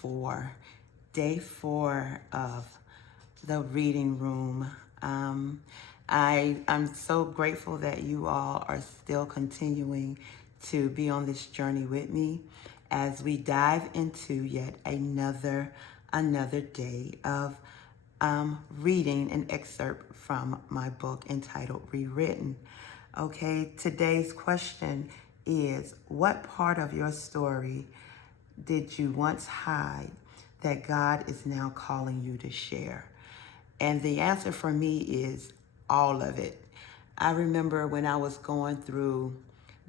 4. Day 4 of the reading room. I'm so grateful that you all are still continuing to be on this journey with me as we dive into yet another day of reading an excerpt from my book entitled Rewritten. Okay, today's question is, what part of your story did you once hide that God is now calling you to share? And the answer for me is all of it. I remember when I was going through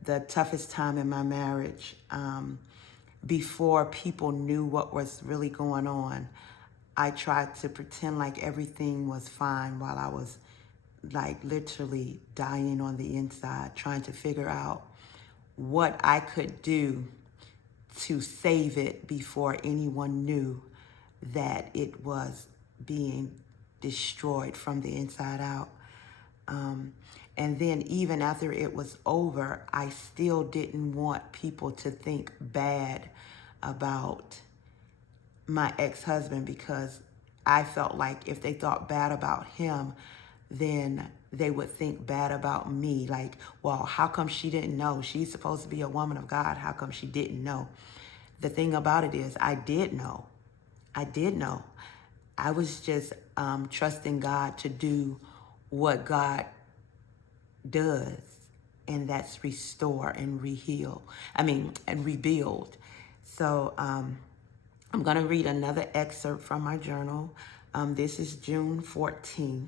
the toughest time in my marriage, before people knew what was really going on, I tried to pretend like everything was fine while I was like literally dying on the inside, trying to figure out what I could do to save it before anyone knew that it was being destroyed from the inside out. And then even after it was over, I still didn't want people to think bad about my ex-husband, because I felt like if they thought bad about him, then they would think bad about me. Like, well, how come she didn't know? She's supposed to be a woman of God. How come she didn't know? The thing about it is, I did know. I did know. I was just trusting God to do what God does, and that's restore and and rebuild. So I'm going to read another excerpt from my journal. This is June 14th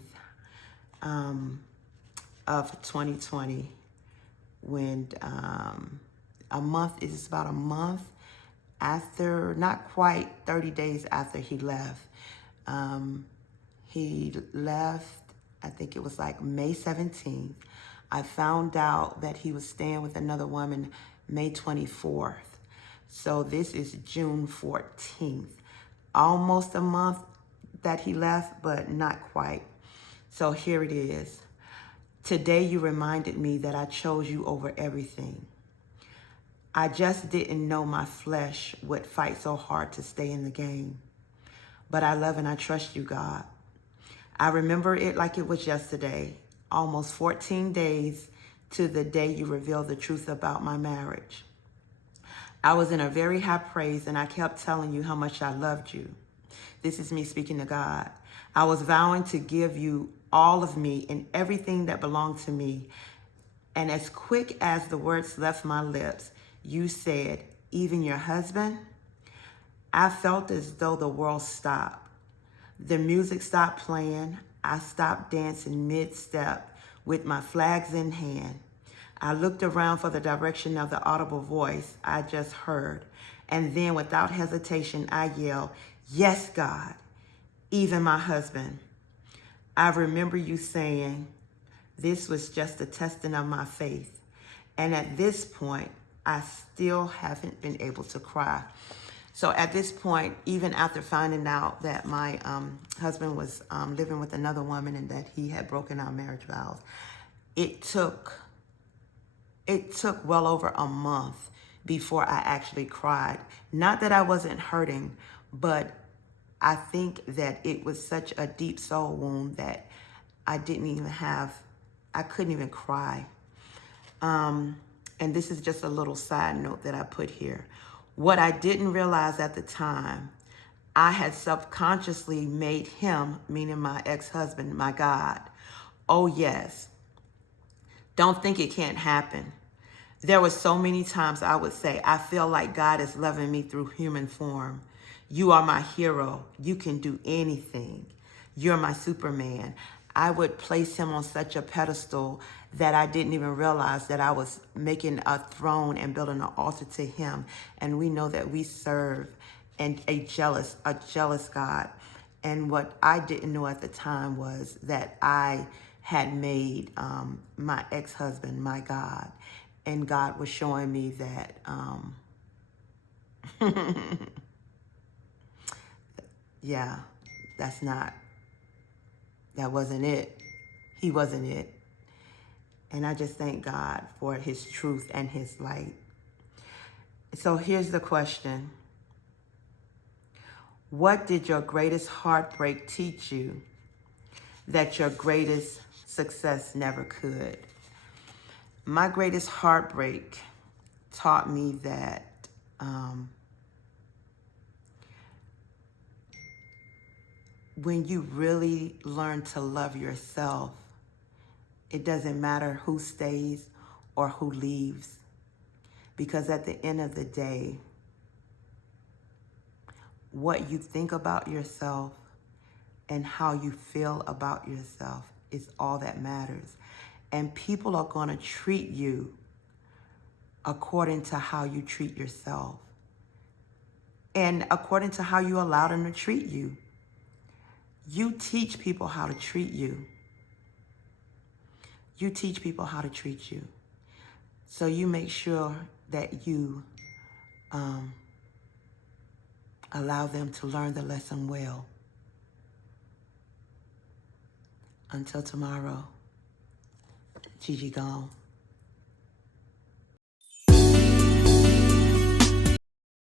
of 2020, when it's about a month after, not quite 30 days after he left. He left, I think it was like May 17th. I found out that he was staying with another woman May 24th. So this is June 14th. Almost a month that he left, but not quite. So here it is. Today you reminded me that I chose you over everything. I just didn't know my flesh would fight so hard to stay in the game. But I love and I trust you, God. I remember it like it was yesterday, almost 14 days to the day you revealed the truth about my marriage. I was in a very high praise and I kept telling you how much I loved you. This is me speaking to God. I was vowing to give you all of me and everything that belonged to me. And as quick as the words left my lips, you said, even your husband? I felt as though the world stopped. The music stopped playing. I stopped dancing mid-step with my flags in hand. I looked around for the direction of the audible voice I just heard. And then without hesitation, I yelled, yes, God, even my husband. I remember you saying, this was just a testing of my faith. And at this point, I still haven't been able to cry. So at this point, even after finding out that my husband was living with another woman and that he had broken our marriage vows, it took well over a month before I actually cried. Not that I wasn't hurting, but I think that it was such a deep soul wound that I couldn't even cry. And this is just a little side note that I put here. What I didn't realize at the time, I had subconsciously made him, meaning my ex-husband, my God. Oh yes. Don't think it can't happen. There were so many times I would say, I feel like God is loving me through human form. You are my hero. You can do anything. You're my Superman. I would place him on such a pedestal that I didn't even realize that I was making a throne and building an altar to him. And we know that we serve a jealous God. And what I didn't know at the time was that I had made my ex-husband my God. And God was showing me that yeah, that wasn't it. He wasn't it. And I just thank God for his truth and his light. So here's the question. What did your greatest heartbreak teach you that your greatest success never could? My greatest heartbreak taught me that when you really learn to love yourself, it doesn't matter who stays or who leaves. Because at the end of the day, what you think about yourself and how you feel about yourself is all that matters. And people are going to treat you according to how you treat yourself and according to how you allow them to treat you. You teach people how to treat you. You teach people how to treat you. So you make sure that you allow them to learn the lesson well. Until tomorrow, Gigi gone.